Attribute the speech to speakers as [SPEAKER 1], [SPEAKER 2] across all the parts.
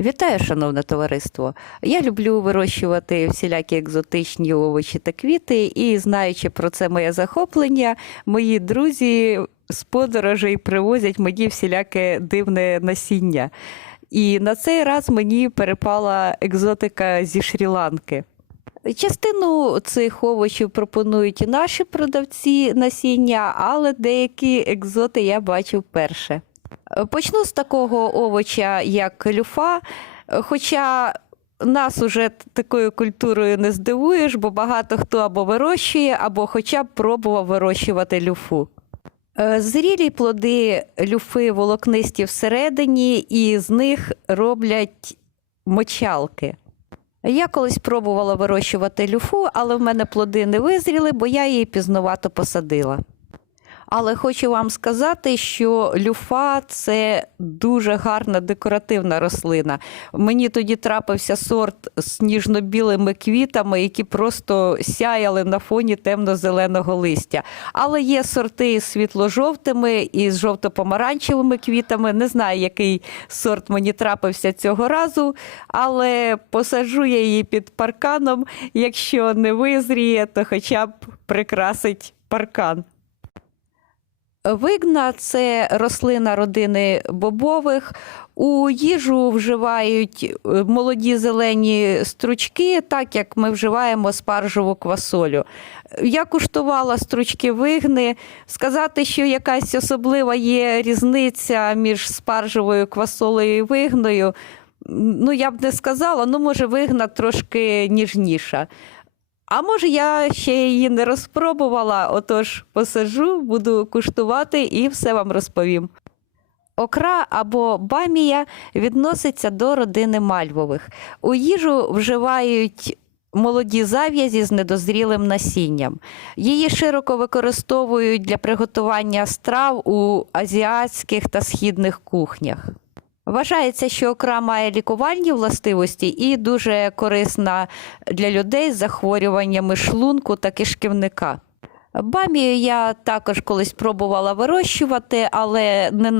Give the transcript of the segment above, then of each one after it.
[SPEAKER 1] Вітаю, шановне товариство! Я люблю вирощувати всілякі екзотичні овочі та квіти, і знаючи про це моє захоплення, мої друзі з подорожей привозять мені всіляке дивне насіння. І на цей раз мені перепала екзотика зі Шрі-Ланки. Частину цих овочів пропонують і наші продавці насіння, але деякі екзоти я бачу вперше. Почну з такого овоча, як люфа. Хоча нас уже такою культурою не здивуєш, бо багато хто або вирощує, або хоча б пробував вирощувати люфу. Е, Зрілі плоди люфи волокнисті всередині, і з них роблять мочалки. Я колись пробувала вирощувати люфу, але в мене плоди не визріли, бо я її пізнувато посадила. Але хочу вам сказати, що люфа це дуже гарна декоративна рослина. Мені тоді трапився сорт з ніжно-білими квітами, які просто сяяли на фоні темно-зеленого листя. Але є сорти з світло-жовтими і з жовто-помаранчевими квітами. Не знаю, який сорт мені трапився цього разу, але посаджу я її під парканом. Якщо не визріє, то хоча б прикрасить паркан. Вигна це рослина родини бобових. У їжу вживають е, молоді зелені стручки, так як ми вживаємо спаржеву квасолю. Я куштувала стручки вигни. Сказати, що якась особлива є різниця між спаржевою квасолею і вигною. Ну, я б не сказала, ну, може, вигна трошки ніжніша. А може, я ще її не розпробувала, отож посаджу, буду куштувати і все вам розповім. Окра або бамія відноситься до родини мальвових. У їжу вживають молоді зав'язі з недозрілим насінням. Її широко використовують для приготування страв у азіатських та східних кухнях. Вважається, що окра має лікувальні властивості і дуже корисна для людей з захворюваннями шлунку та кишківника. Бамію я також колись пробувала вирощувати, але не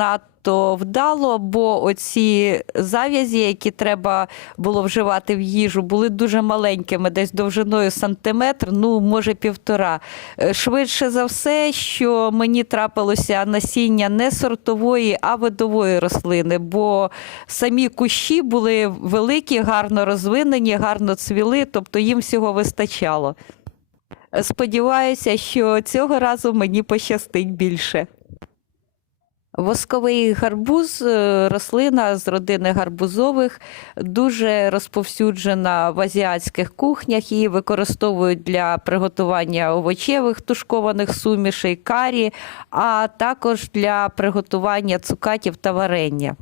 [SPEAKER 1] надто вдало, бо оці зав'язі, які треба було вживати в їжу, були дуже маленькими, десь довжиною сантиметр, ну може півтора. Е, Швидше за все, що мені трапилося насіння не сортової, а видової рослини, бо самі кущі були великі, гарно розвинені, гарно цвіли, тобто їм всього вистачало. Сподіваюся, що цього разу мені пощастить більше. Восковий гарбуз е, рослина з родини гарбузових, дуже розповсюджена в азіатських кухнях. Її використовують для приготування овочевих тушкованих сумішей, карі, а також для приготування цукатів та варення.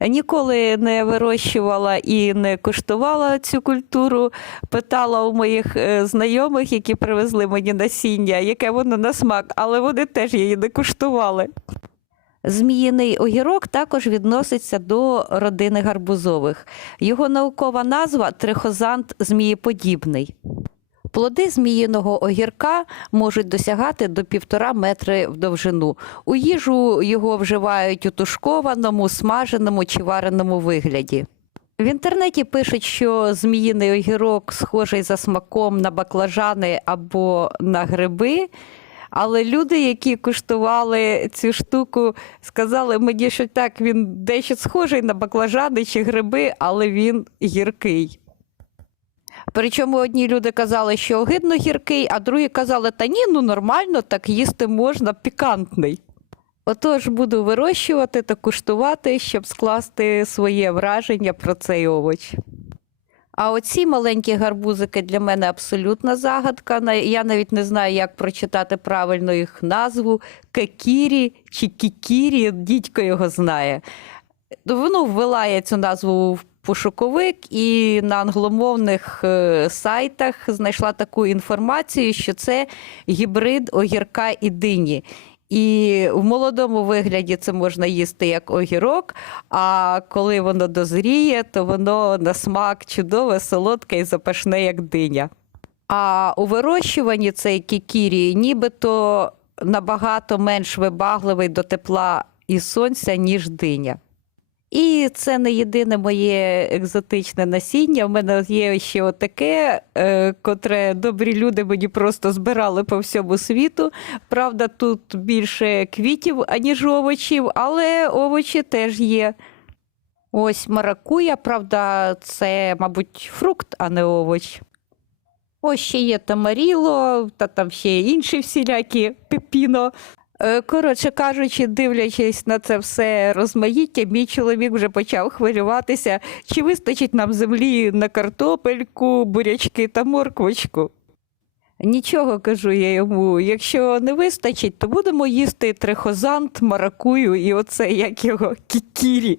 [SPEAKER 1] Ніколи не вирощувала і не куштувала цю культуру. Питала у моїх е, знайомих, які привезли мені насіння, яке воно на смак, але вони теж її не куштували. Зміїний огірок також відноситься до родини гарбузових. Його наукова назва трихозант змієподібний. Плоди зміїного огірка можуть досягати до півтора метри в довжину. У їжу його вживають у тушкованому, смаженому чи вареному вигляді. В інтернеті пишуть, що зміїний огірок схожий за смаком на баклажани або на гриби. Але люди, які куштували цю штуку, сказали мені, що так, він дещо схожий на баклажани чи гриби, але він гіркий. Причому одні люди казали, що огидно гіркий, а другі казали, та ні, ну нормально, так їсти можна, пікантний. Отож, буду вирощувати та куштувати, щоб скласти своє враження про цей овоч. А оці маленькі гарбузики для мене абсолютна загадка. Я навіть не знаю, як прочитати правильно їх назву. Кекірі чи кікірі, дідько його знає. Воно ввела я цю назву в пошуковик і на англомовних е, сайтах знайшла таку інформацію, що це гібрид огірка і дині. І в молодому вигляді це можна їсти як огірок, а коли воно дозріє, то воно на смак чудове, солодке і запашне, як диня. А у вирощуванні цей кікірі нібито набагато менш вибагливий до тепла і сонця, ніж диня. І це не єдине моє екзотичне насіння. У мене є ще отаке, е, котре добрі люди мені просто збирали по всьому світу. Правда, тут більше квітів, аніж овочів, але овочі теж є. Ось маракуя, правда, це, мабуть, фрукт, а не овоч. Ось ще є тамаріло, та там ще інші всілякі пепіно. Е, Коротше кажучи, дивлячись на це все розмаїття, мій чоловік вже почав хвилюватися, чи вистачить нам землі на картопельку, бурячки та морквочку. Нічого кажу я йому. Якщо не вистачить, то будемо їсти трихозант, маракую і оце як його кікірі.